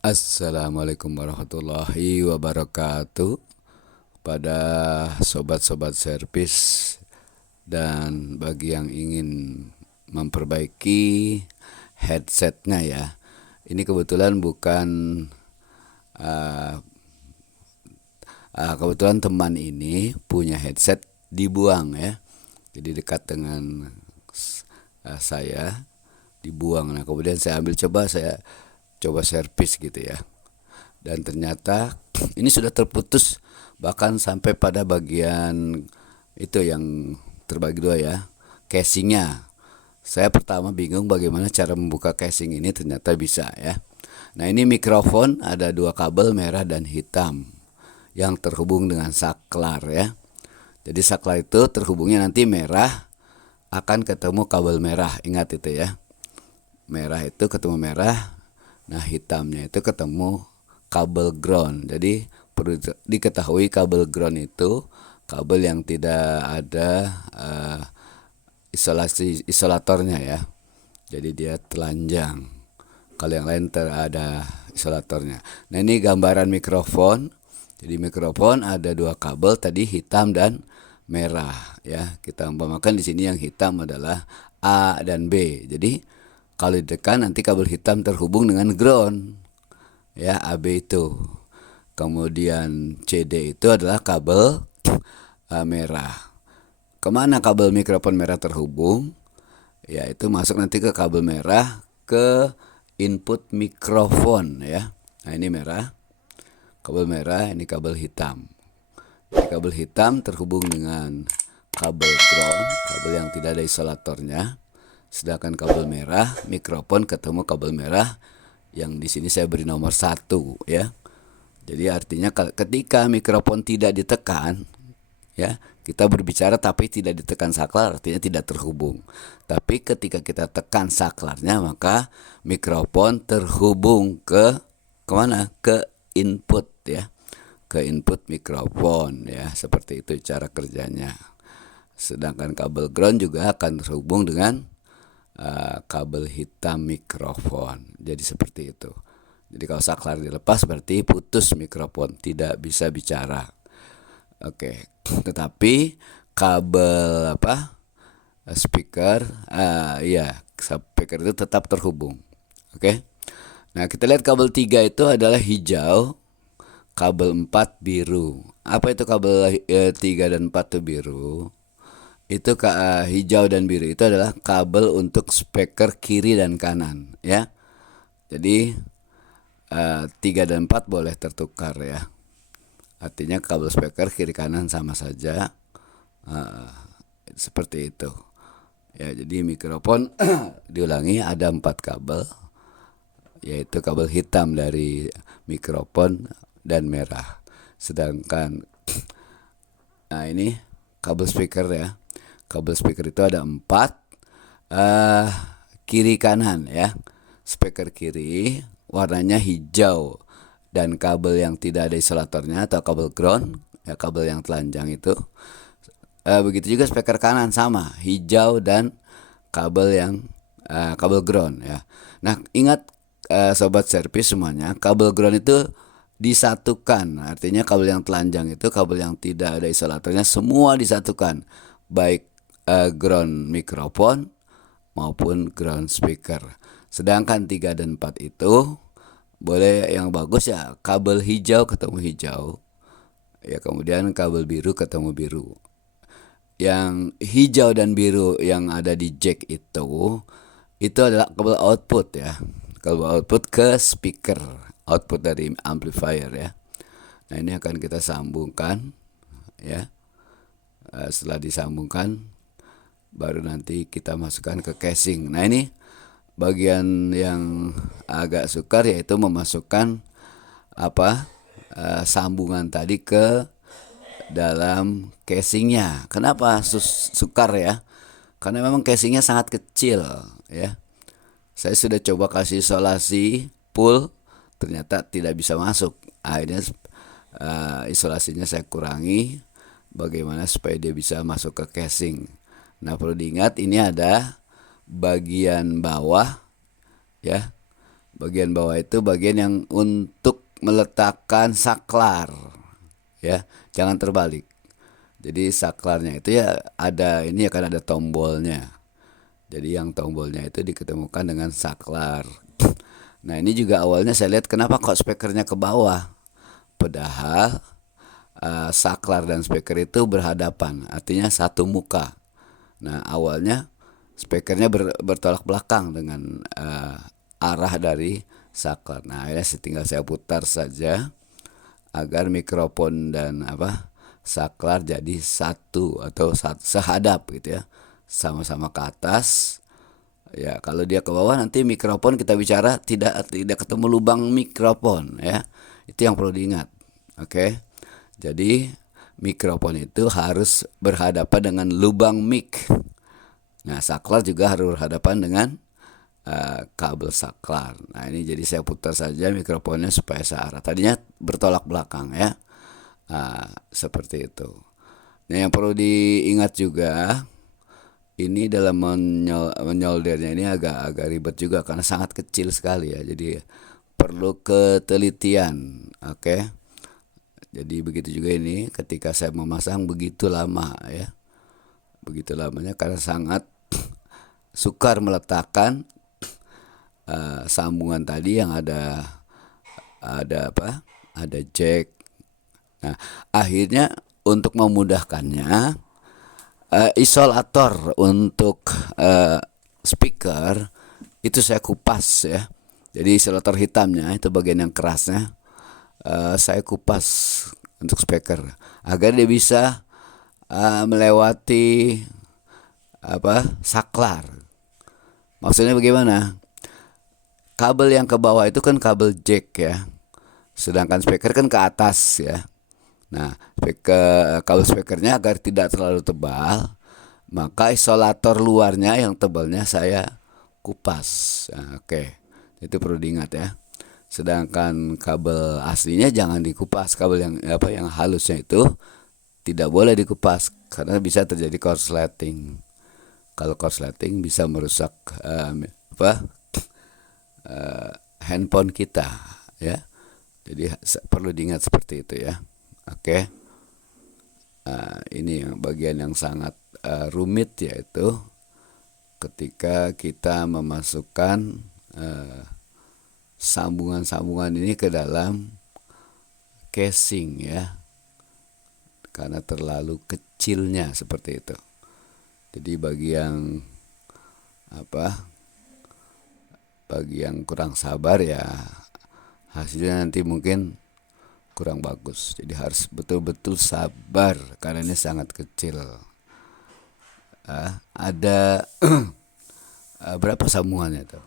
Assalamualaikum warahmatullahi wabarakatuh. Pada sobat-sobat servis dan bagi yang ingin memperbaiki headsetnya ya. Ini kebetulan bukan kebetulan teman ini punya headset dibuang ya. Jadi dekat dengan saya dibuang. Nah, kemudian saya ambil saya coba servis gitu ya. Dan ternyata ini sudah terputus bahkan sampai pada bagian itu yang terbagi dua ya, casingnya. Saya pertama bingung bagaimana cara membuka casing ini, ternyata bisa ya. Nah, ini mikrofon ada dua kabel merah dan hitam yang terhubung dengan saklar ya. Jadi saklar itu terhubungnya nanti merah akan ketemu kabel merah, ingat itu ya. Merah itu ketemu merah, nah hitamnya itu ketemu kabel ground. Jadi perlu diketahui kabel ground itu kabel yang tidak ada isolatornya ya. Jadi dia telanjang. Kalau yang lain ada isolatornya. Nah, ini gambaran mikrofon. Jadi mikrofon ada dua kabel tadi, hitam dan merah ya. Kita umpamakan di sini yang hitam adalah A dan B. Jadi kalau ditekan nanti kabel hitam terhubung dengan ground ya, AB itu. Kemudian CD itu adalah kabel merah. Kemana kabel mikrofon merah terhubung? Ya, itu masuk nanti ke kabel merah ke input mikrofon ya. Nah, ini merah, kabel merah, ini kabel hitam. Ini kabel hitam terhubung dengan kabel ground, kabel yang tidak ada isolatornya. Sedangkan kabel merah, mikrofon ketemu kabel merah yang di sini saya beri nomor 1 ya. Jadi artinya ketika mikrofon tidak ditekan ya, kita berbicara tapi tidak ditekan saklar, artinya tidak terhubung. Tapi ketika kita tekan saklarnya, maka mikrofon terhubung ke kemana? Ke input ya, ke input mikrofon ya. Seperti itu cara kerjanya. Sedangkan kabel ground juga akan terhubung dengan kabel hitam mikrofon. Jadi seperti itu. Jadi kalau saklar dilepas berarti putus mikrofon, tidak bisa bicara. Oke, tetapi kabel speaker, ya speaker itu tetap terhubung. Oke. Nah, kita lihat kabel 3 itu adalah hijau, kabel 4 biru. Apa itu kabel 3 dan 4 itu biru? Itu hijau dan biru itu adalah kabel untuk speaker kiri dan kanan ya. Jadi 3 dan 4 boleh tertukar ya. Artinya kabel speaker kiri kanan sama saja. Seperti itu. Ya, jadi mikrofon diulangi ada 4 kabel, yaitu kabel hitam dari mikrofon dan merah. Sedangkan ini kabel speaker ya. Kabel speaker itu ada 4 kiri kanan ya. Speaker kiri warnanya hijau dan kabel yang tidak ada isolatornya atau kabel ground ya, kabel yang telanjang itu. Begitu juga speaker kanan sama hijau dan kabel yang kabel ground ya. Nah, ingat sobat servis semuanya, kabel ground itu disatukan. Artinya kabel yang telanjang itu, kabel yang tidak ada isolatornya semua disatukan, baik ground mikrofon maupun ground speaker. Sedangkan 3 dan 4 itu boleh yang bagus ya kabel hijau ketemu hijau ya, kemudian kabel biru ketemu biru. Yang hijau dan biru yang ada di jack itu adalah kabel output ya, kabel output ke speaker, output dari amplifier ya. Nah, ini akan kita sambungkan ya. Setelah disambungkan baru nanti kita masukkan ke casing. Nah, ini bagian yang agak sukar, yaitu memasukkan sambungan tadi ke dalam casingnya. Kenapa sukar ya? Karena memang casingnya sangat kecil ya. Saya sudah coba kasih isolasi full, ternyata tidak bisa masuk. Akhirnya isolasinya saya kurangi, bagaimana supaya dia bisa masuk ke casing. Nah, perlu diingat ini ada bagian bawah ya, Bagian bawah itu bagian yang untuk meletakkan saklar, ya, jangan terbalik. Jadi saklarnya itu ya ada ini akan ada tombolnya. Jadi yang tombolnya itu diketemukan dengan saklar. Nah ini juga awalnya saya lihat kenapa kok speakernya ke bawah. Padahal saklar dan speaker itu berhadapan, artinya satu muka. Nah awalnya speakernya bertolak belakang dengan arah dari saklar. Nah akhirnya tinggal saya putar saja agar mikrofon dan saklar jadi satu atau sehadap gitu ya, sama-sama ke atas. Ya kalau dia ke bawah nanti mikrofon kita bicara tidak ketemu lubang mikrofon ya, itu yang perlu diingat. Oke, jadi mikrofon itu harus berhadapan dengan lubang mic. Nah saklar juga harus berhadapan dengan kabel saklar. Nah ini jadi saya putar saja mikrofonnya supaya searah. Tadinya bertolak belakang ya. Seperti itu. Nah yang perlu diingat juga, ini dalam menyoldernya ini agak ribet juga karena sangat kecil sekali ya. Jadi perlu ketelitian. Oke. Jadi begitu juga ini ketika saya memasang begitu lama ya. Begitu lamanya karena sangat sukar meletakkan sambungan tadi yang ada jack. Nah akhirnya untuk memudahkannya, isolator untuk speaker itu saya kupas ya. Jadi isolator hitamnya itu bagian yang kerasnya saya kupas untuk speaker agar dia bisa melewati saklar. Maksudnya bagaimana? Kabel yang ke bawah itu kan kabel jack ya, sedangkan speaker kan ke atas ya. Nah kabel speakernya agar tidak terlalu tebal, maka isolator luarnya yang tebalnya saya kupas. Nah, oke, itu perlu diingat ya. Sedangkan kabel aslinya jangan dikupas, kabel yang halusnya itu tidak boleh dikupas karena bisa terjadi korsleting. Kalau korsleting bisa merusak handphone kita ya. Jadi perlu diingat seperti itu ya. Oke. Ini bagian yang sangat rumit, yaitu ketika kita memasukkan sambungan-sambungan ini ke dalam casing ya, karena terlalu kecilnya seperti itu. Jadi bagi yang kurang sabar ya hasilnya nanti mungkin kurang bagus. Jadi harus betul-betul sabar karena ini sangat kecil. Ada berapa sambungannya tuh?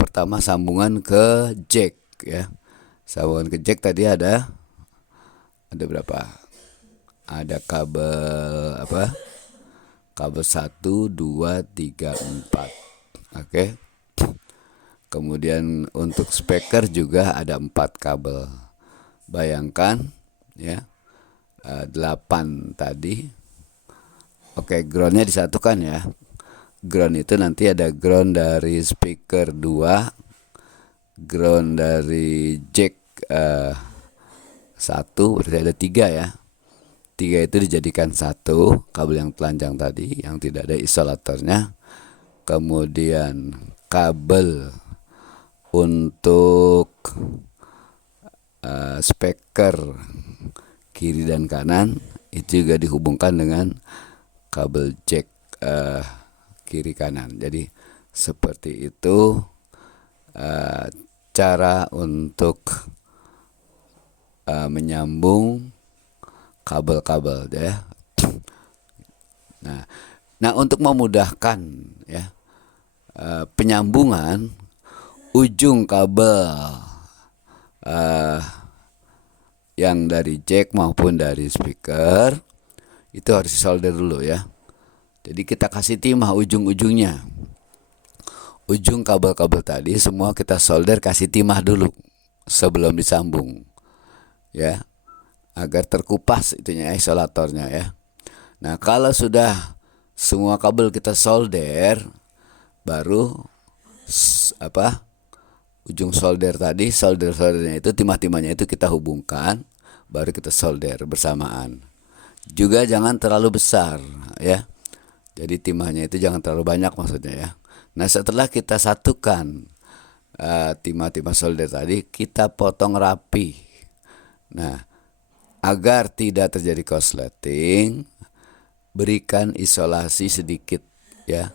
Pertama sambungan ke jack ya. Sambungan ke jack tadi ada berapa? Ada kabel kabel 1, 2, 3, 4. Oke. Kemudian untuk speaker juga ada 4 kabel. Bayangkan ya, 8 tadi. Oke, groundnya disatukan ya. Ground itu nanti ada ground dari speaker 2, ground dari jack 1, berarti ada 3 ya. 3 itu dijadikan satu, kabel yang telanjang tadi yang tidak ada isolatornya. Kemudian kabel untuk speaker kiri dan kanan itu juga dihubungkan dengan kabel jack kiri kanan. Jadi seperti itu cara untuk menyambung kabel-kabel ya. Nah untuk memudahkan ya penyambungan ujung kabel yang dari jack maupun dari speaker itu harus disolder dulu ya. Jadi kita kasih timah ujung-ujungnya. Ujung kabel-kabel tadi semua kita solder, kasih timah dulu sebelum disambung ya, agar terkupas itunya isolatornya ya. Nah kalau sudah semua kabel kita solder, baru ujung solder tadi, soldernya itu timah-timahnya itu kita hubungkan, baru kita solder bersamaan. Juga jangan terlalu besar ya. Jadi timahnya itu jangan terlalu banyak maksudnya ya. Nah setelah kita satukan timah-timah solder tadi, kita potong rapi. Nah agar tidak terjadi korsleting, berikan isolasi sedikit ya,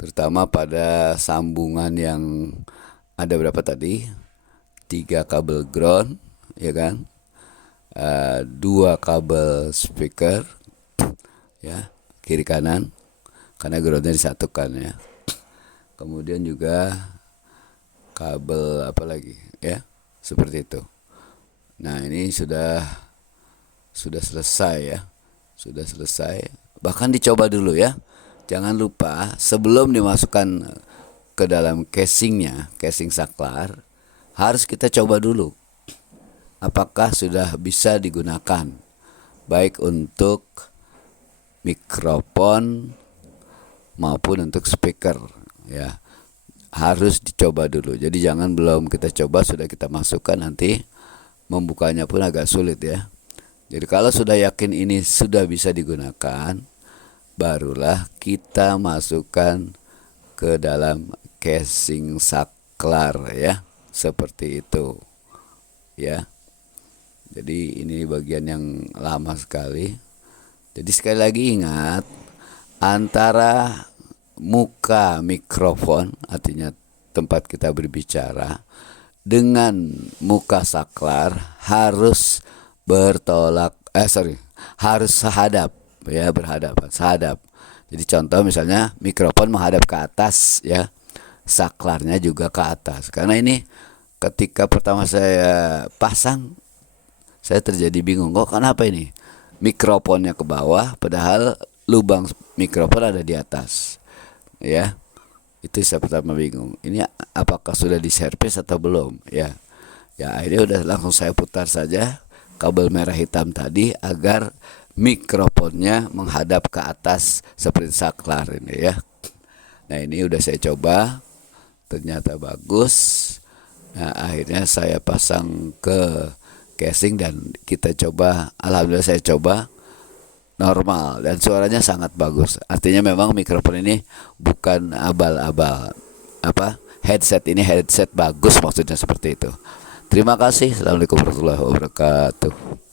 terutama pada sambungan yang ada berapa tadi, 3 kabel ground ya kan, 2 kabel speaker ya, kiri kanan karena groundnya disatukan ya. Kemudian juga kabel apa lagi ya, seperti itu. Nah ini sudah selesai ya, sudah selesai. Bahkan dicoba dulu ya, jangan lupa sebelum dimasukkan ke dalam casingnya, casing saklar, harus kita coba dulu apakah sudah bisa digunakan, baik untuk mikrofon maupun untuk speaker ya. Harus dicoba dulu. Jadi jangan belum kita coba sudah kita masukkan, nanti membukanya pun agak sulit ya. Jadi kalau sudah yakin ini sudah bisa digunakan, barulah kita masukkan ke dalam casing saklar ya, seperti itu ya. Jadi ini bagian yang lama sekali. Jadi sekali lagi ingat, antara muka mikrofon, artinya tempat kita berbicara, dengan muka saklar harus harus sehadap ya, berhadapan, sehadap. Jadi contoh misalnya mikrofon menghadap ke atas ya, saklarnya juga ke atas. Karena ini ketika pertama saya pasang, saya terjadi bingung, kok kenapa ini mikrofonnya ke bawah padahal lubang mikrofon ada di atas ya. Itu saya pertama bingung, ini apakah sudah diservis atau belum ya. Ya akhirnya udah langsung saya putar saja kabel merah hitam tadi agar mikrofonnya menghadap ke atas seperti saklar ini ya. Nah ini udah saya coba, ternyata bagus. Nah akhirnya saya pasang ke casing dan kita coba, alhamdulillah saya coba normal dan suaranya sangat bagus. Artinya memang mikrofon ini bukan abal-abal, headset ini headset bagus, maksudnya seperti itu. Terima kasih. Assalamualaikum warahmatullahi wabarakatuh.